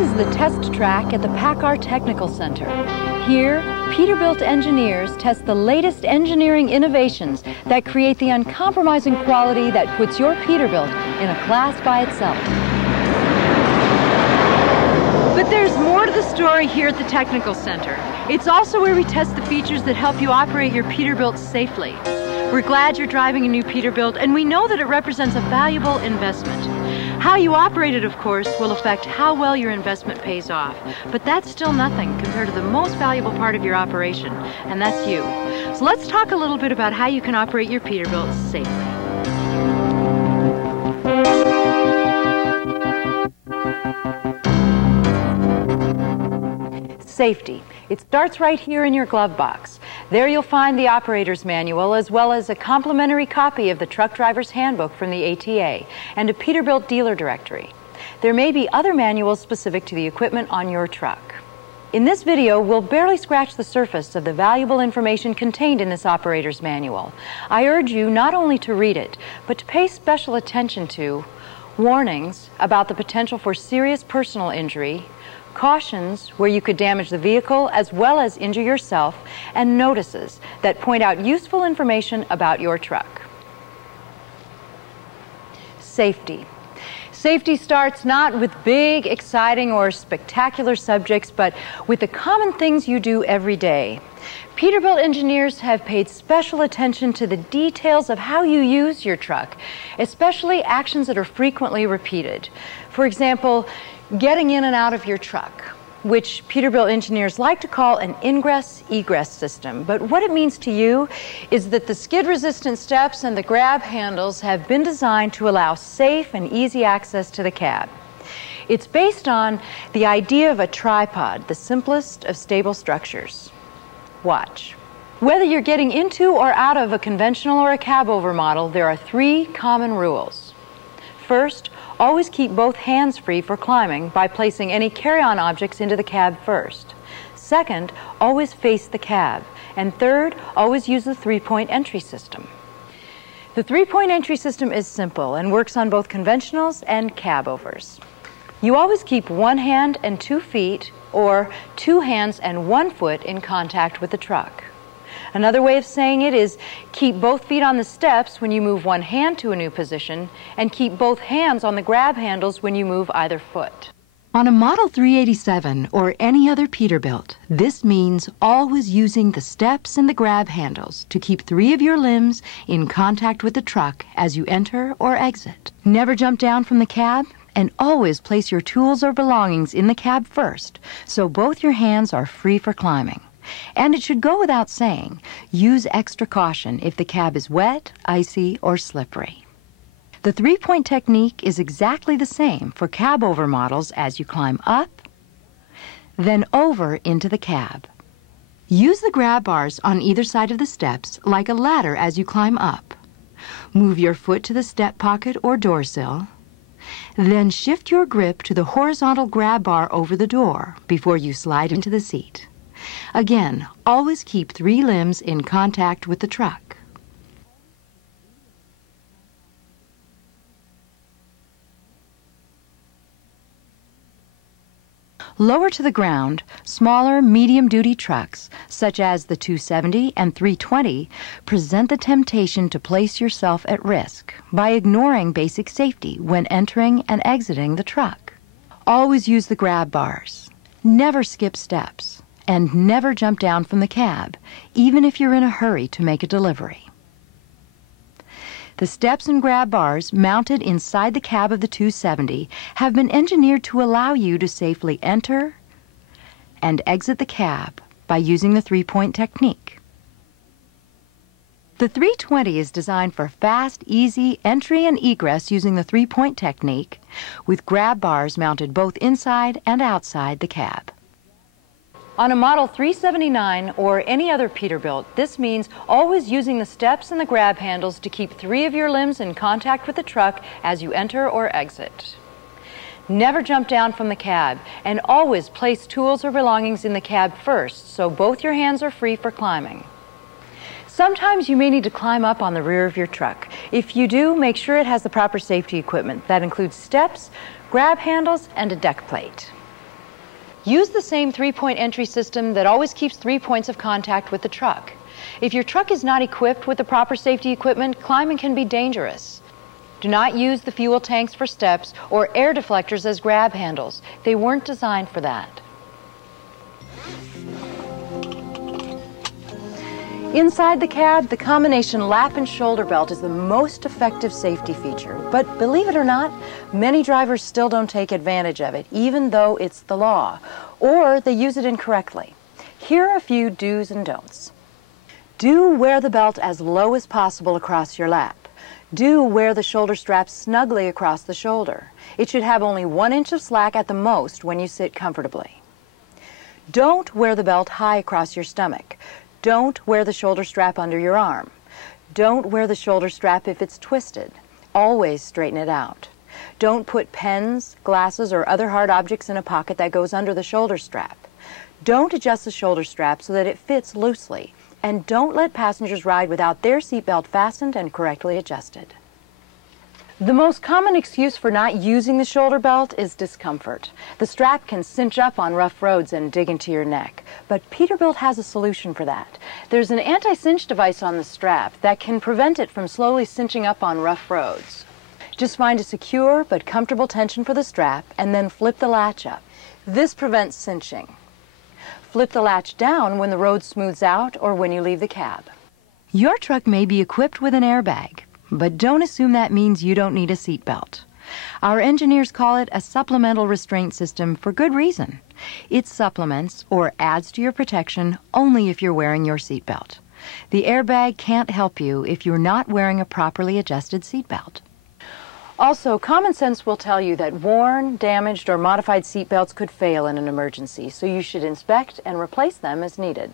is the test track at the Packard Technical Center. Here, Peterbilt engineers test the latest engineering innovations that create the uncompromising quality that puts your Peterbilt in a class by itself. But there's more to the story here at the Technical Center. It's also where we test the features that help you operate your Peterbilt safely. We're glad you're driving a new Peterbilt, and we know that it represents a valuable investment. How you operate it, of course, will affect how well your investment pays off. But that's still nothing compared to the most valuable part of your operation, and that's you. So let's talk a little bit about how you can operate your Peterbilt safely. Safety. It starts right here in your glove box. There you'll find the operator's manual as well as a complimentary copy of the truck driver's handbook from the ATA and a Peterbilt dealer directory. There may be other manuals specific to the equipment on your truck. In this video, we'll barely scratch the surface of the valuable information contained in this operator's manual. I urge you not only to read it, but to pay special attention to warnings about the potential for serious personal injury, cautions where you could damage the vehicle as well as injure yourself, and notices that point out useful information about your truck. Safety. Safety starts not with big, exciting, or spectacular subjects, but with the common things you do every day. Peterbilt engineers have paid special attention to the details of how you use your truck, especially actions that are frequently repeated. For example, getting in and out of your truck, which Peterbilt engineers like to call an ingress-egress system. But what it means to you is that the skid-resistant steps and the grab handles have been designed to allow safe and easy access to the cab. It's based on the idea of a tripod, the simplest of stable structures. Watch. Whether you're getting into or out of a conventional or a cab-over model, there are 3 common rules. First, always keep both hands free for climbing by placing any carry-on objects into the cab first. Second, always face the cab. And third, always use the 3-point entry system. The 3-point entry system is simple and works on both conventionals and cab-overs. You always keep 1 hand and 2 feet, or 2 hands and 1 foot in contact with the truck. Another way of saying it is keep both feet on the steps when you move 1 hand to a new position, and keep both hands on the grab handles when you move either foot. On a Model 387 or any other Peterbilt, this means always using the steps and the grab handles to keep 3 of your limbs in contact with the truck as you enter or exit. Never jump down from the cab, and always place your tools or belongings in the cab first, so both your hands are free for climbing. And it should go without saying, use extra caution if the cab is wet, icy, or slippery. The 3-point technique is exactly the same for cab-over models as you climb up, then over into the cab. Use the grab bars on either side of the steps like a ladder as you climb up. Move your foot to the step pocket or door sill. Then shift your grip to the horizontal grab bar over the door before you slide into the seat. Again, always keep 3 limbs in contact with the truck. Lower to the ground, smaller medium-duty trucks, such as the 270 and 320, present the temptation to place yourself at risk by ignoring basic safety when entering and exiting the truck. Always use the grab bars. Never skip steps. And never jump down from the cab, even if you're in a hurry to make a delivery. The steps and grab bars mounted inside the cab of the 270 have been engineered to allow you to safely enter and exit the cab by using the 3-point technique. The 320 is designed for fast, easy entry and egress using the 3-point technique, with grab bars mounted both inside and outside the cab. On a Model 379 or any other Peterbilt, this means always using the steps and the grab handles to keep 3 of your limbs in contact with the truck as you enter or exit. Never jump down from the cab, and always place tools or belongings in the cab first, so both your hands are free for climbing. Sometimes you may need to climb up on the rear of your truck. If you do, make sure it has the proper safety equipment. That includes steps, grab handles, and a deck plate. Use the same three-point entry system that always keeps 3 points of contact with the truck. If your truck is not equipped with the proper safety equipment, climbing can be dangerous. Do not use the fuel tanks for steps or air deflectors as grab handles. They weren't designed for that. Inside the cab, the combination lap and shoulder belt is the most effective safety feature. But believe it or not, many drivers still don't take advantage of it, even though it's the law, or they use it incorrectly. Here are a few do's and don'ts. Do wear the belt as low as possible across your lap. Do wear the shoulder strap snugly across the shoulder. It should have only 1 inch of slack at the most when you sit comfortably. Don't wear the belt high across your stomach. Don't wear the shoulder strap under your arm. Don't wear the shoulder strap if it's twisted. Always straighten it out. Don't put pens, glasses, or other hard objects in a pocket that goes under the shoulder strap. Don't adjust the shoulder strap so that it fits loosely. And don't let passengers ride without their seatbelt fastened and correctly adjusted. The most common excuse for not using the shoulder belt is discomfort. The strap can cinch up on rough roads and dig into your neck, but Peterbilt has a solution for that. There's an anti-cinch device on the strap that can prevent it from slowly cinching up on rough roads. Just find a secure but comfortable tension for the strap and then flip the latch up. This prevents cinching. Flip the latch down when the road smooths out or when you leave the cab. Your truck may be equipped with an airbag, but don't assume that means you don't need a seatbelt. Our engineers call it a supplemental restraint system for good reason. It supplements or adds to your protection only if you're wearing your seatbelt. The airbag can't help you if you're not wearing a properly adjusted seatbelt. Also, common sense will tell you that worn, damaged, or modified seatbelts could fail in an emergency, so you should inspect and replace them as needed.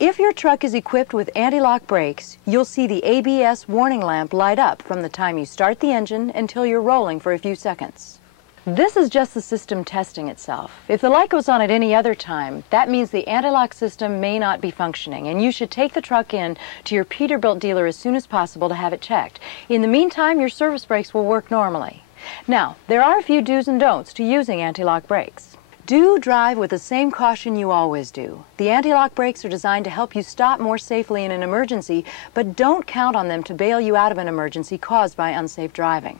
If your truck is equipped with anti-lock brakes, you'll see the ABS warning lamp light up from the time you start the engine until you're rolling for a few seconds. This is just the system testing itself. If the light goes on at any other time, that means the anti-lock system may not be functioning, and you should take the truck in to your Peterbilt dealer as soon as possible to have it checked. In the meantime, your service brakes will work normally. Now, there are a few do's and don'ts to using anti-lock brakes. Do drive with the same caution you always do. The anti-lock brakes are designed to help you stop more safely in an emergency, but don't count on them to bail you out of an emergency caused by unsafe driving.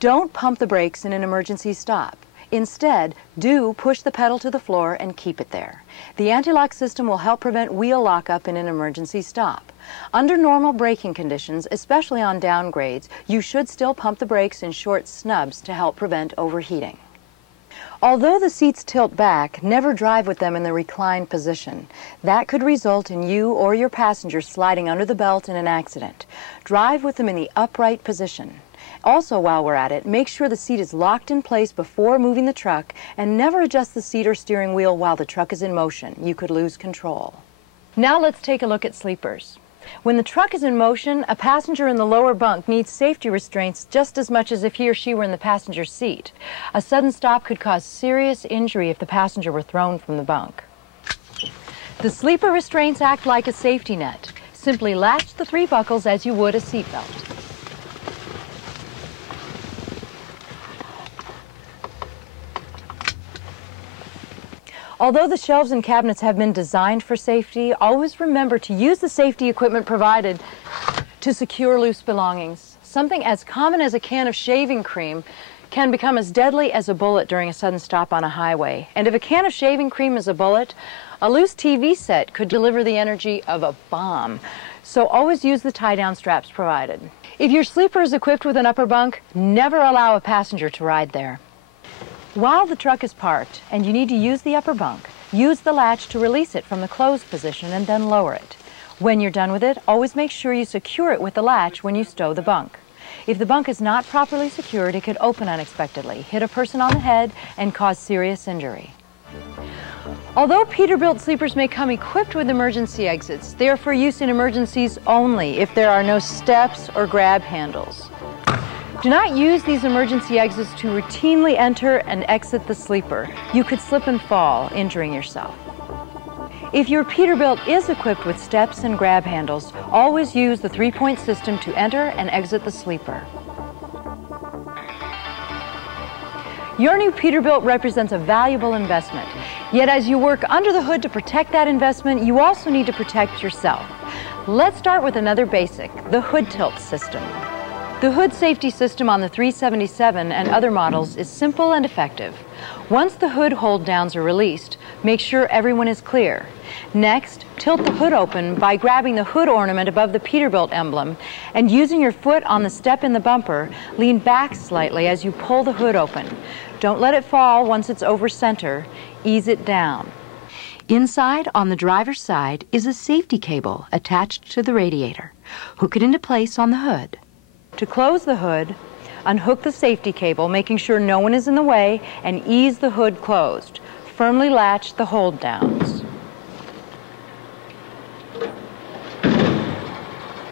Don't pump the brakes in an emergency stop. Instead, do push the pedal to the floor and keep it there. The anti-lock system will help prevent wheel lockup in an emergency stop. Under normal braking conditions, especially on downgrades, you should still pump the brakes in short snubs to help prevent overheating. Although the seats tilt back, never drive with them in the reclined position. That could result in you or your passengers sliding under the belt in an accident. Drive with them in the upright position. Also, while we're at it, make sure the seat is locked in place before moving the truck, and never adjust the seat or steering wheel while the truck is in motion. You could lose control. Now let's take a look at sleepers. When the truck is in motion, a passenger in the lower bunk needs safety restraints just as much as if he or she were in the passenger seat. A sudden stop could cause serious injury if the passenger were thrown from the bunk. The sleeper restraints act like a safety net. Simply latch the 3 buckles as you would a seatbelt. Although the shelves and cabinets have been designed for safety, always remember to use the safety equipment provided to secure loose belongings. Something as common as a can of shaving cream can become as deadly as a bullet during a sudden stop on a highway. And if a can of shaving cream is a bullet, a loose TV set could deliver the energy of a bomb. So always use the tie-down straps provided. If your sleeper is equipped with an upper bunk, never allow a passenger to ride there. While the truck is parked and you need to use the upper bunk, use the latch to release it from the closed position and then lower it. When you're done with it, always make sure you secure it with the latch when you stow the bunk. If the bunk is not properly secured, it could open unexpectedly, hit a person on the head, and cause serious injury. Although Peterbilt sleepers may come equipped with emergency exits, they are for use in emergencies only if there are no steps or grab handles. Do not use these emergency exits to routinely enter and exit the sleeper. You could slip and fall, injuring yourself. If your Peterbilt is equipped with steps and grab handles, always use the 3-point system to enter and exit the sleeper. Your new Peterbilt represents a valuable investment. Yet as you work under the hood to protect that investment, you also need to protect yourself. Let's start with another basic, the hood tilt system. The hood safety system on the 377 and other models is simple and effective. Once the hood hold downs are released, make sure everyone is clear. Next, tilt the hood open by grabbing the hood ornament above the Peterbilt emblem and using your foot on the step in the bumper, lean back slightly as you pull the hood open. Don't let it fall once it's over center. Ease it down. Inside, on the driver's side, is a safety cable attached to the radiator. Hook it into place on the hood. To close the hood, unhook the safety cable, making sure no one is in the way, and ease the hood closed. Firmly latch the hold downs.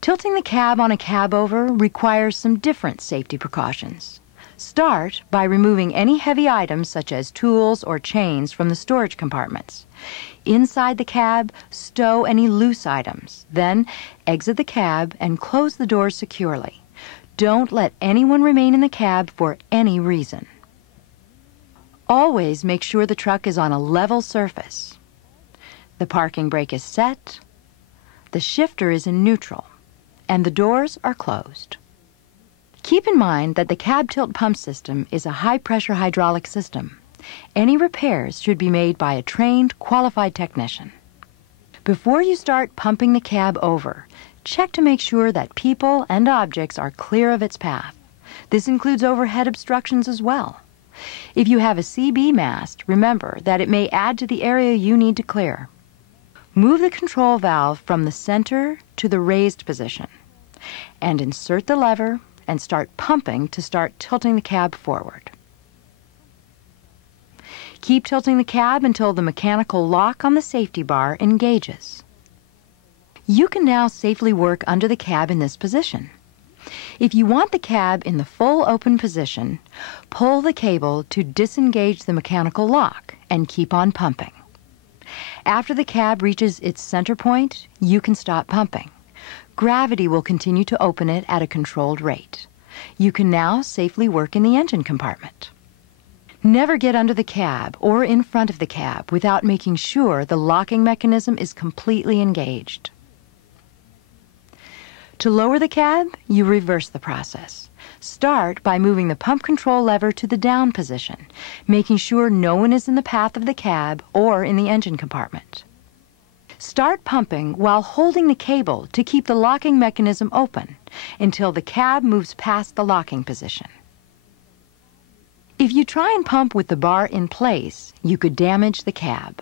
Tilting the cab on a cab over requires some different safety precautions. Start by removing any heavy items such as tools or chains from the storage compartments. Inside the cab, stow any loose items. Then exit the cab and close the doors securely. Don't let anyone remain in the cab for any reason. Always make sure the truck is on a level surface. The parking brake is set, the shifter is in neutral, and the doors are closed. Keep in mind that the cab tilt pump system is a high-pressure hydraulic system. Any repairs should be made by a trained, qualified technician. Before you start pumping the cab over, check to make sure that people and objects are clear of its path. This includes overhead obstructions as well. If you have a CB mast, remember that it may add to the area you need to clear. Move the control valve from the center to the raised position and insert the lever and start pumping to start tilting the cab forward. Keep tilting the cab until the mechanical lock on the safety bar engages. You can now safely work under the cab in this position. If you want the cab in the full open position, pull the cable to disengage the mechanical lock and keep on pumping. After the cab reaches its center point, you can stop pumping. Gravity will continue to open it at a controlled rate. You can now safely work in the engine compartment. Never get under the cab or in front of the cab without making sure the locking mechanism is completely engaged. To lower the cab, you reverse the process. Start by moving the pump control lever to the down position, making sure no one is in the path of the cab or in the engine compartment. Start pumping while holding the cable to keep the locking mechanism open until the cab moves past the locking position. If you try and pump with the bar in place, you could damage the cab.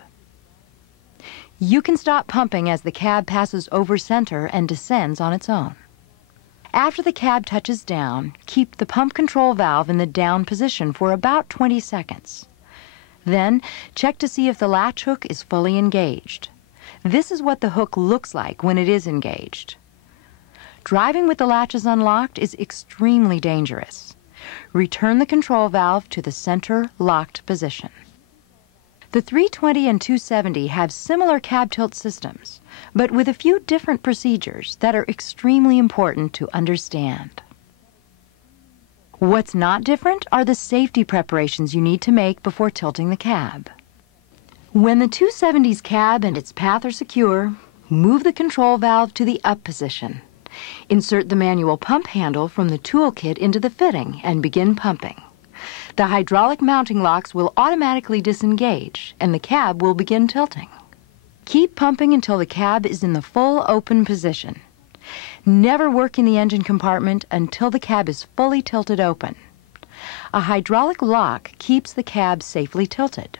You can stop pumping as the cab passes over center and descends on its own. After the cab touches down, keep the pump control valve in the down position for about 20 seconds. Then, check to see if the latch hook is fully engaged. This is what the hook looks like when it is engaged. Driving with the latches unlocked is extremely dangerous. Return the control valve to the center locked position. The 320 and 270 have similar cab tilt systems, but with a few different procedures that are extremely important to understand. What's not different are the safety preparations you need to make before tilting the cab. When the 270's cab and its path are secure, move the control valve to the up position. Insert the manual pump handle from the toolkit into the fitting and begin pumping. The hydraulic mounting locks will automatically disengage and the cab will begin tilting. Keep pumping until the cab is in the full open position. Never work in the engine compartment until the cab is fully tilted open. A hydraulic lock keeps the cab safely tilted.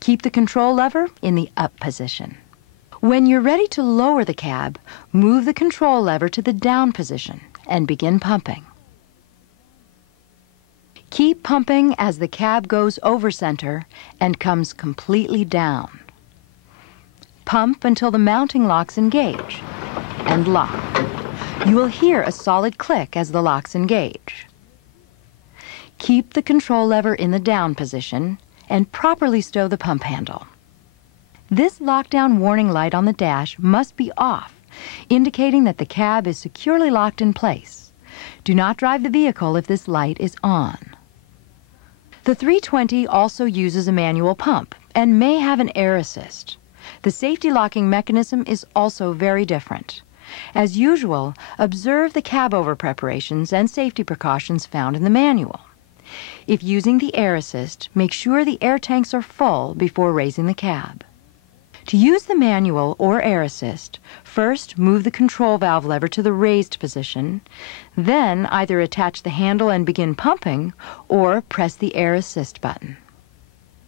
Keep the control lever in the up position. When you're ready to lower the cab, move the control lever to the down position and begin pumping. Keep pumping as the cab goes over center and comes completely down. Pump until the mounting locks engage and lock. You will hear a solid click as the locks engage. Keep the control lever in the down position and properly stow the pump handle. This lockdown warning light on the dash must be off, indicating that the cab is securely locked in place. Do not drive the vehicle if this light is on. The 320 also uses a manual pump and may have an air assist. The safety locking mechanism is also very different. As usual, observe the cab over preparations and safety precautions found in the manual. If using the air assist, make sure the air tanks are full before raising the cab. To use the manual or air assist, first move the control valve lever to the raised position, then either attach the handle and begin pumping or press the air assist button.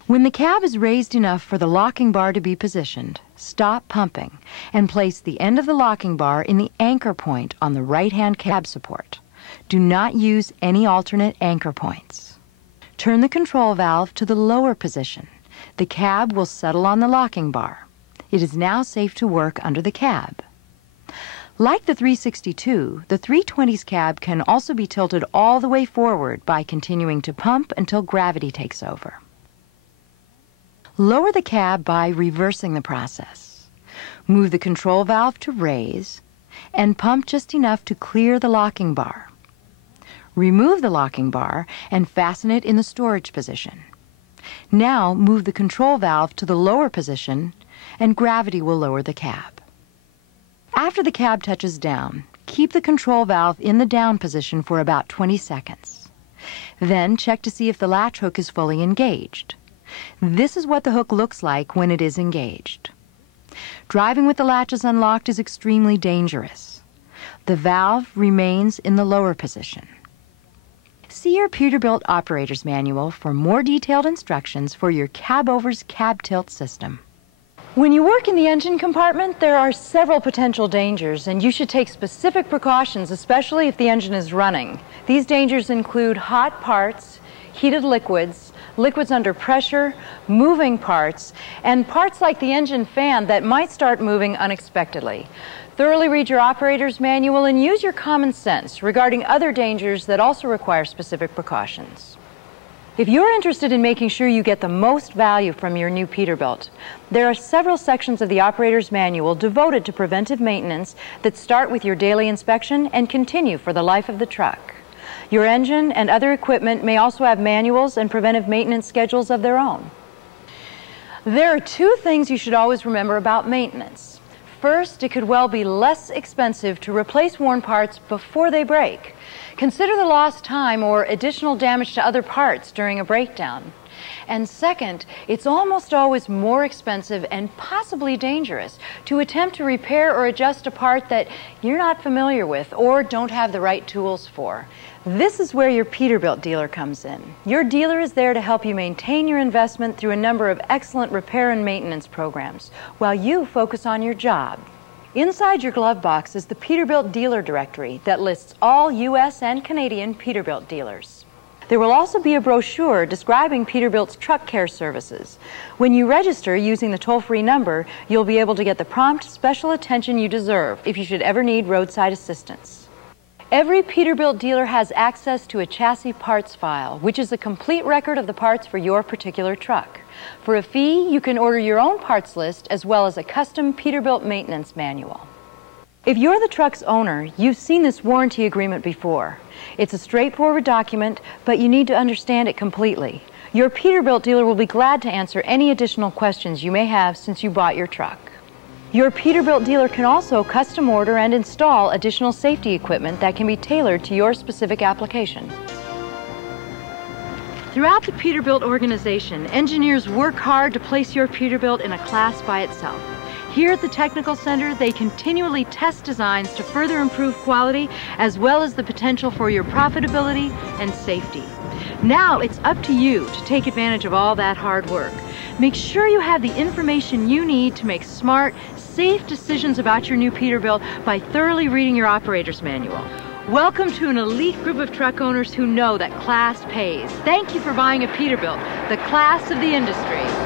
When the cab is raised enough for the locking bar to be positioned, stop pumping and place the end of the locking bar in the anchor point on the right-hand cab support. Do not use any alternate anchor points. Turn the control valve to the lower position. The cab will settle on the locking bar. It is now safe to work under the cab. Like the 362, the 320's cab can also be tilted all the way forward by continuing to pump until gravity takes over. Lower the cab by reversing the process. Move the control valve to raise and pump just enough to clear the locking bar. Remove the locking bar and fasten it in the storage position. Now move the control valve to the lower position and gravity will lower the cab. After the cab touches down, keep the control valve in the down position for about 20 seconds. Then check to see if the latch hook is fully engaged. This is what the hook looks like when it is engaged. Driving with the latches unlocked is extremely dangerous. The valve remains in the lower position. See your Peterbilt operator's manual for more detailed instructions for your cab-overs cab tilt system. When you work in the engine compartment, there are several potential dangers, and you should take specific precautions, especially if the engine is running. These dangers include hot parts, heated liquids, liquids under pressure, moving parts, and parts like the engine fan that might start moving unexpectedly. Thoroughly read your operator's manual and use your common sense regarding other dangers that also require specific precautions. If you're interested in making sure you get the most value from your new Peterbilt, there are several sections of the operator's manual devoted to preventive maintenance that start with your daily inspection and continue for the life of the truck. Your engine and other equipment may also have manuals and preventive maintenance schedules of their own. There are two things you should always remember about maintenance. First, it could well be less expensive to replace worn parts before they break. Consider the lost time or additional damage to other parts during a breakdown. And second, it's almost always more expensive and possibly dangerous to attempt to repair or adjust a part that you're not familiar with or don't have the right tools for. This is where your Peterbilt dealer comes in. Your dealer is there to help you maintain your investment through a number of excellent repair and maintenance programs, while you focus on your job. Inside your glove box is the Peterbilt dealer directory that lists all U.S. and Canadian Peterbilt dealers. There will also be a brochure describing Peterbilt's truck care services. When you register using the toll-free number, you'll be able to get the prompt special attention you deserve if you should ever need roadside assistance. Every Peterbilt dealer has access to a chassis parts file, which is a complete record of the parts for your particular truck. For a fee, you can order your own parts list as well as a custom Peterbilt maintenance manual. If you're the truck's owner, you've seen this warranty agreement before. It's a straightforward document, but you need to understand it completely. Your Peterbilt dealer will be glad to answer any additional questions you may have since you bought your truck. Your Peterbilt dealer can also custom order and install additional safety equipment that can be tailored to your specific application. Throughout the Peterbilt organization, engineers work hard to place your Peterbilt in a class by itself. Here at the Technical Center, they continually test designs to further improve quality as well as the potential for your profitability and safety. Now it's up to you to take advantage of all that hard work. Make sure you have the information you need to make smart, safe decisions about your new Peterbilt by thoroughly reading your operator's manual. Welcome to an elite group of truck owners who know that class pays. Thank you for buying a Peterbilt, the class of the industry.